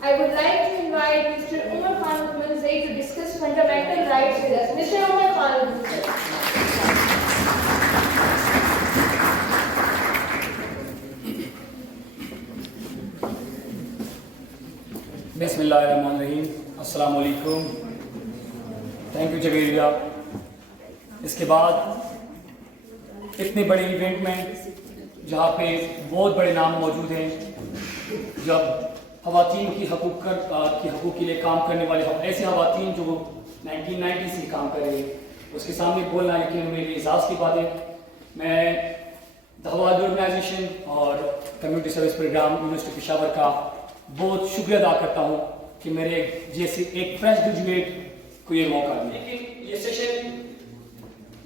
I would like to invite Mr. Umar Khan Manzai to discuss fundamental rights with us. Mr. Umar Khan Manzai. बिस्मिल्लाहिर्रहमानिर्रहीम, अस्सलाम वालेकुम। Thank you Javeria. इसके बाद इतने बड़े इवेंट में जहाँ पे बहुत बड़े नाम मौजूद हैं, जब ख़वातीन की हकूक़ के लिए काम करने वाले ऐसे ख़वातीन जो 1990 से काम कर रहे हैं, उसके सामने बोलना यकीन मेरे एजाज़ की बात है। मैं द हवाला ऑर्गेनाइजेशन और community service program university Peshawar का बहुत शुक्रिया अदा करता हूँ कि मेरे जैसे एक फ्रेश ग्रेजुएट को ये मौका दिया। लेकिन ये सेशन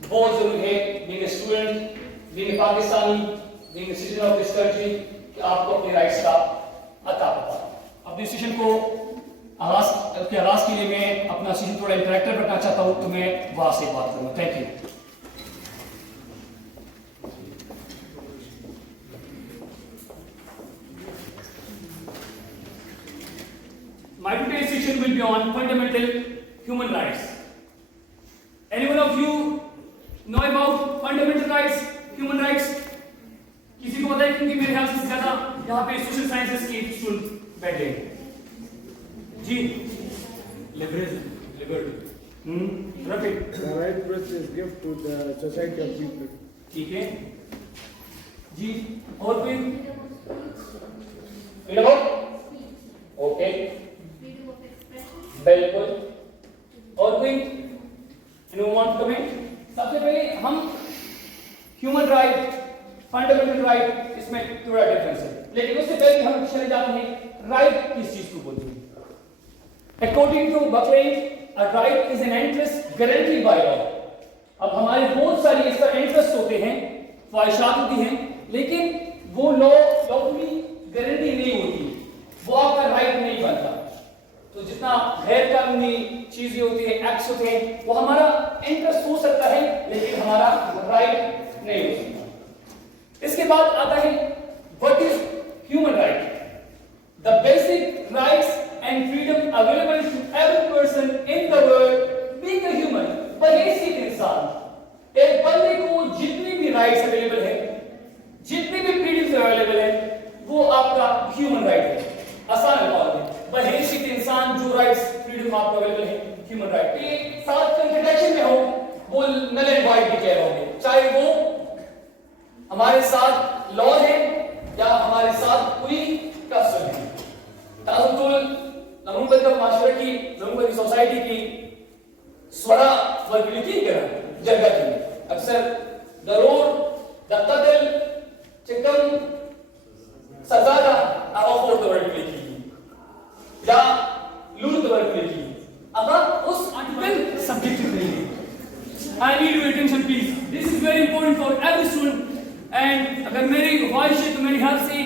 बहुत ज़रूरी है, being a student, being a Pakistani, being a citizen of this country, कि आपको अपने राइट्स का अता पता। अपने सेशन को आगाज़ के लिए मैं अपना सेशन थोड़ा इंटरेक्टिव रखना चाहता हूँ, तो मैं वहाँ से बात करूँगा। Thank you. My today's session will be on fundamental human rights. Any one of you know about fundamental rights, human rights? किसी को पता है? क्योंकि मेरे ख्याल से ज़्यादा यहाँ पे सोशल साइंसेस के स्टूडेंट बैठे हैं। जी, liberty, Rafiq. The right press is gift to the society of people. ठीक है जी। और कोई? फ्रीडम ऑफ, ओके, बिल्कुल। और कोई? Anyone want to comment? सबसे पहले हम ह्यूमन राइट, फंडामेंटल राइट, इसमें थोड़ा डिफरेंस है, लेकिन उससे पहले हम चले जाते हैं राइट किस चीज को बोलते हैं। अकॉर्डिंग टू बकलेन, a right is an interest guaranteed by law. अब हमारे बहुत सारी इस पर इंटरेस्ट होते हैं, ख्वाहिशात होती हैं, लेकिन वो लॉफुली गारंटी नहीं होती, वो आपका राइट नहीं बनता। तो जितना गैर कानूनी चीजें होती है, एक्ट्स होते हैं, वो हमारा इंटरेस्ट हो सकता है, लेकिन हमारा राइट नहीं हो सकता। इसके बाद आता है what is human right, the basic rights and freedom available to every person in the world being a human. बहैसियत इंसान, एक बंदे को जितनी भी राइट्स अवेलेबल है, जितनी भी फ्रीडम्स अवेलेबल है, वो आपका ह्यूमन राइट है। आसान अल्फाज में, बहैसियत इंसान जो राइट्स फ्रीडम आपको अवेलेबल है, ह्यूमन राइट। ये साथ कंट्रडिक्शन में हो, वो नल एंड वाइट डिक्लेयर होंगे, चाहे वो हमारे साथ लॉ है या हमारे साथ कोई कस्टम है। ताजुल नमुबत माशरे की, नमुबत सोसाइटी की स्वरा वर्गलिटी कर जगह की अक्सर दरोर द कत्ल चिकन सजादा आवाफोर वर्गलिटी या लूट वर्गलिटी। अब उस आर्टिकल सब्जेक्टिव नहीं है। I need your attention please. This is very important for every student. And अगर मेरी ख्वाहिश है तो मेरे ख्याल से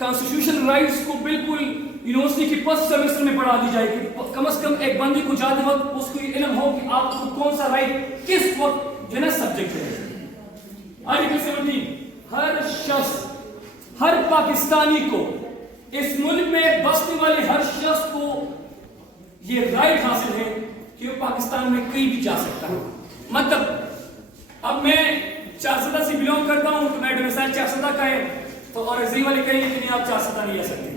कॉन्स्टिट्यूशनल राइट्स को बिल्कुल यूनिवर्सिटी के फर्स्ट सेमेस्टर में पढ़ा दी जाए कि कम से कम एक बंदी को जाते वक्त उसको इल्म हो कि आपको कौन सा राइट किस वक्त जो है सब्जेक्ट है। आर्टिकल 17, हर शख्स, हर पाकिस्तानी को, इस मुल्क में बसने वाले हर शख्स को ये राइट हासिल है कि वो पाकिस्तान में कहीं भी जा सकता है। मतलब अब मैं चारसदा से बिलोंग करता हूँ, तो मैं डोमिसाइल चारसदा का है, तो और जी वाले कहेंगे कि नहीं आप चारसदा नहीं आ सकते,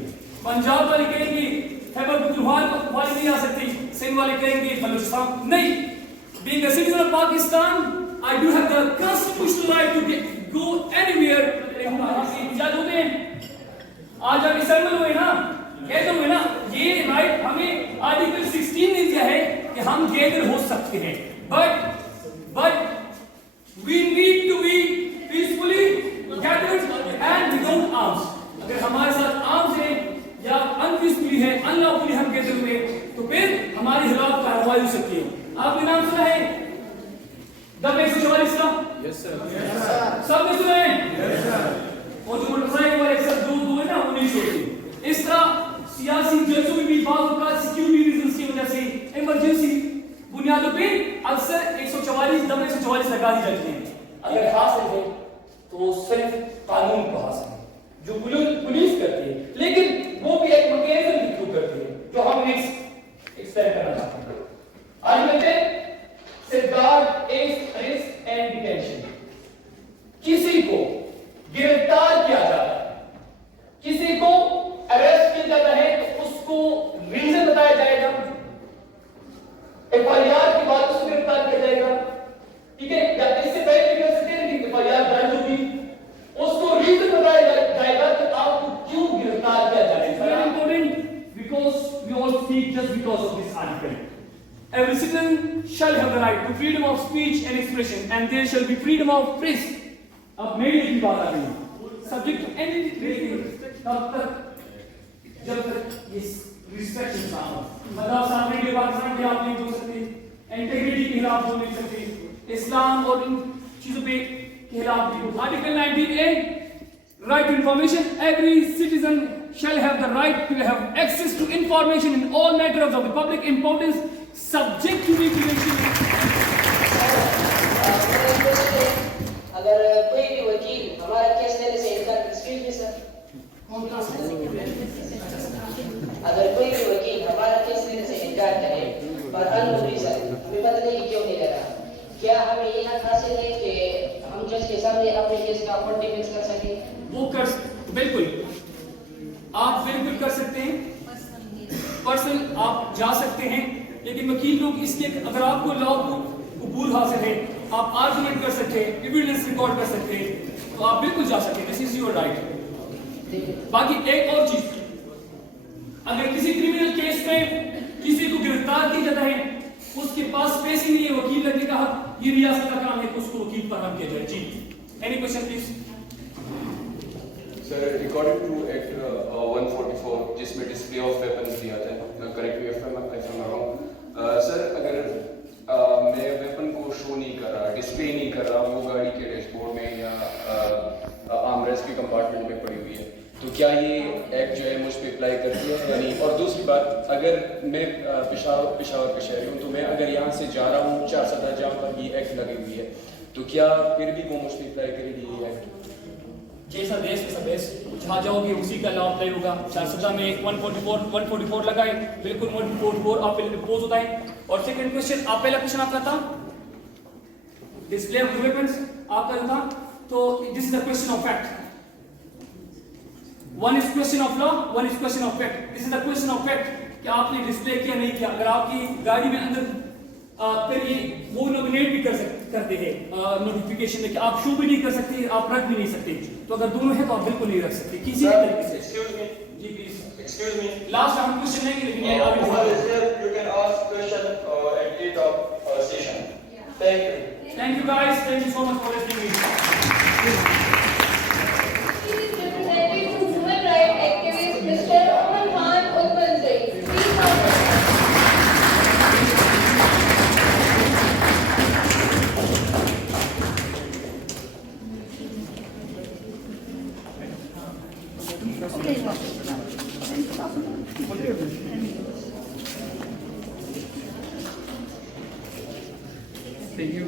पंजाब वाले कहेंगे खैबर पख्तूनख्वा वाले नहीं आ सकते, सिंध वाले कहेंगे बलूचिस्तान नहीं। Being a citizen of Pakistan, I do have the constitutional right to go anywhere. इजाज़त होते हैं, आज आप असम्बल हुए ना, गैदर हुए ना, ये राइट हमें आर्टिकल 16 ने दिया है कि हम गैदर हो सकते हैं, but we need to be peacefully gathered and without arms. अगर हमारे साथ आर्म्स है या अनपीसफुली है, अनलॉफुली हम गैदर हुए, तो फिर हमारे खिलाफ कार्रवाई हो सकती है। आपने नाम सुना है दम 144 का? Yes sir. सबने सुना है? Yes sir. और जो मोटरसाइकिल वाले अक्सर दो है ना, वो नहीं छोड़ते। इस तरह सियासी जल्सों में भी बात होगा, सिक्योरिटी रीजंस की वजह से, इमरजेंसी बुनियादों पे अक्सर 144 दम 144 लगा दी जाती है। अगर हासिल है तो सिर्फ कानून को हासिल है, जो पुलिस करती है, लेकिन वो भी एक मैकेनिज्म के थ्रू करती है। नेक्स्ट एक्सपेरिमेंट करना चाहते हैं। आर्गुमेंट है safeguard as arrest and detention. किसी को गिरफ्तार किया जाता है, किसी को अरेस्ट किया जाता है तो उसको रीजन बताया जाएगा, एफआईआर के बाद उसको गिरफ्तार किया जाएगा, ठीक है, या इससे पहले भी कर सकते हैं कि एफआईआर दर्ज होगी, उसको रीजन बताया जाएगा कि आपको क्यों गिरफ्तार किया जाए। Very important because we all speak just because of this article. Every citizen shall have the right to freedom of speech and expression, and there shall be freedom of press. अब मेरी की बात आ गई, subject to any तब तक जब तक ये restrictions ना हो, मतलब सामने के पाकिस्तान के आप नहीं बोल सकते, इंटीग्रिटी के खिलाफ बोल नहीं सकते, इस्लाम और इन चीजों पे खिलाफ नहीं बोल। Article 19A, right to information. Every citizen shall have the right to have access to information in all matters of the public importance, subject to regulation. अगर कोई भी वकील हमारा केस लेने से इनकार करे, एक्सक्यूज मी सर, अगर कोई भी वकील हमारा केस लेने से इनकार करे पर अननोन रीजन, हमें पता नहीं कि क्यों नहीं ले रहा, क्या हमें ये हक हासिल है कि हम जज के सामने अपने केस का अपॉइंट डिफेंस कर सकें? वो कर बिल्कुल, आप बिल्कुल कर सकते हैं, पर्सनल आप जा सकते हैं, लेकिन वकील लोग इसके अगर आपको लॉ को कबूल हासिल है, आप आर्गुमेंट कर सकते हैं, एविडेंस रिकॉर्ड कर सकते हैं, तो आप बिल्कुल जा सकते हैं, दिस इज योर राइट। बाकी एक और चीज, अगर किसी क्रिमिनल केस में किसी को गिरफ्तार किया जाता है, उसके पास स्पेस ही नहीं है वकील लगने का, ये रियासत का काम है कि उसको वकील फराहम किया जाए। जी, any question please. Sir, according to act 144 जिसमें डिस्प्ले ऑफ वेपन्स दिया था, correct me if I am wrong, sir अगर मैं वेपन को शो नहीं कर रहा, डिस्प्ले नहीं कर रहा, वो गाड़ी के डैशबोर्ड में या आर्मरेस्ट की कंपार्टमेंट में पड़ी हुई है, तो क्या ये एक्ट जो है मुझ पर अप्लाई करती है या नहीं? और दूसरी बात, अगर मैं पेशावर का शहरी हूँ, तो मैं अगर यहाँ से जा रहा हूँ 4 सदा जहाँ पर ये एक्ट लगी हुई है, तो क्या फिर भी वो मुझ पर अप्लाई करेगी ये एक्ट? जैसा देश वैसा देश, जहाँ जाओगे उसी का लाभ अप्लाई होगा। शारसदा में 144 लगाए, बिल्कुल 144 आप पहले डिपोज होता है। और सेकंड क्वेश्चन, आप पहला क्वेश्चन आपका था डिस्प्ले ऑफ वेपन्स, आपका था, तो this is the question of fact. One is question of law, one is question of fact. This is the question of fact कि आपने डिस्प्ले किया नहीं किया। अगर आपकी गाड़ी में अंदर फिर ये वो नॉमिनेट भी करते हैं नोटिफिकेशन में कि आप शो भी नहीं कर सकते, आप रख भी नहीं सकते, तो अगर दोनों है तो आप बिल्कुल नहीं रख सकते किसी भी तरीके से। Excuse me. जी प्लीज। Excuse me. लास्ट हम क्वेश्चन लेंगे, लेकिन ये Omar is here. You can ask question at the top session. Thank you. Thank you guys, thank you so much for listening me. Representative to human rights activist Mr. Omar Khan Utmanzai. Please come. Thank you.